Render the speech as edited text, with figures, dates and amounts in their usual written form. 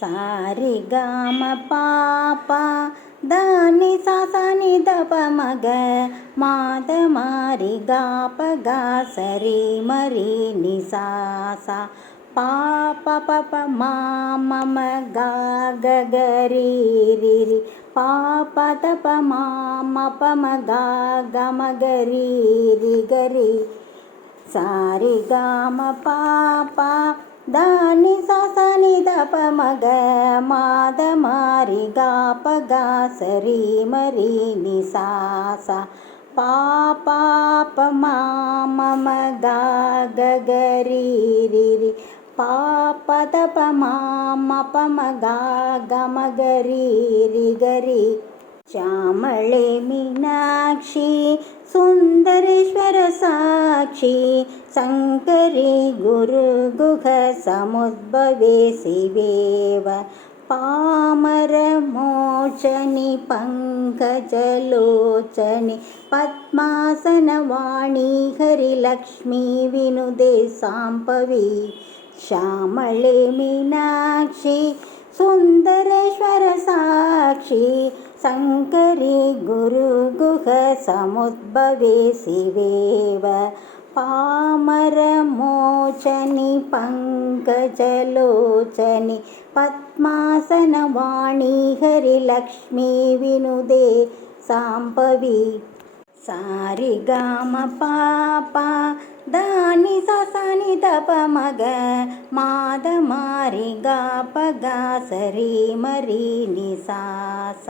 ಸಾರಿ ಗಾಮ ಪಾಪ ದಾನಿ ಸ ನಿ ದ ಪ ಮಗ ಮಾದ ಮಾರಿ ಗಾಪ ಗಾ ಸರಿ ಮರಿ ನಿ ಸಾ ಸ ಪಾಪ ಪಪ ಮಾ ಮಮ ಗಾ ಗ ಗ ರಿ ರಿ ರಿ ಪಾಪ ತಪ ಮಾ ಮ ಪ ಮ ಗಾ ಗ ಮ ಗ ರಿ ರಿ ಗ ರಿ ಸಾರಿ ಗಾಮ ಪಾಪ ದಾನಿ ಸ ನಿ ದ ಪ ಮಗ ಮಾದ ಮಾರಿ ಗಾಪ ಗಾ ಸರಿ ಮರಿ ನಿ ಸಾ ಸ ಪಾಪ ಮಾ ಮಮ ಗಾ ಗ ಗ ರಿ ರಿ ರಿ ಪಾಪ ತಪ ಮಾ ಮ ಪ ಮ ಗಾ ಗ ಮ ಗ ರಿ ರಿ ಗ ರಿ ಶ್ಯಾಮಳೆ ಮೀನಾಕ್ಷಿ ಸುಂದರೇಶ್ವರ ಸಾಕ್ಷಿ ಶಂಕರಿ ಗುರು ಗುಹ ಸಮುದ್ಭವೆ ಶಿವೇವ ಪಾಮರ ಮೋಚನಿ ಪಂಕಜಲೋಚನಿ ಪದ್ಮಾಸನ ವಾಣಿ ಹರಿಲಕ್ಷ್ಮೀ ವಿನುದೆ ಸಾಂಪವಿ ಶ್ಯಾಮಳೆ ಮೀನಾಕ್ಷಿ ಸುಂದರೇಶ್ವರ ಸಾಕ್ಷಿ ಶಂಕರಿ ಗುರು ಗುಹ ಸಮುದ್ಭವೆ ಶಿವೇವ ಪಾಮರ ಮೋಚನಿ ಪಂಕಜಲೋಚನಿ ಪದ್ಮಾಸನ ವಾಣಿ ಹರಿಲಕ್ಷ್ಮೀ ವಿನುದೆ ಸಾಂಪವಿ ಸಾರಿ ಗಾಮ ಪಾಪ ದಾನಿ ಸ ನಿ ದ ಪ ಮಗ ಮಾದ ಮಾರಿ ಗಾಪ ಗಾ ಸರಿ ಮರಿ ನಿ ಸಾ ಸ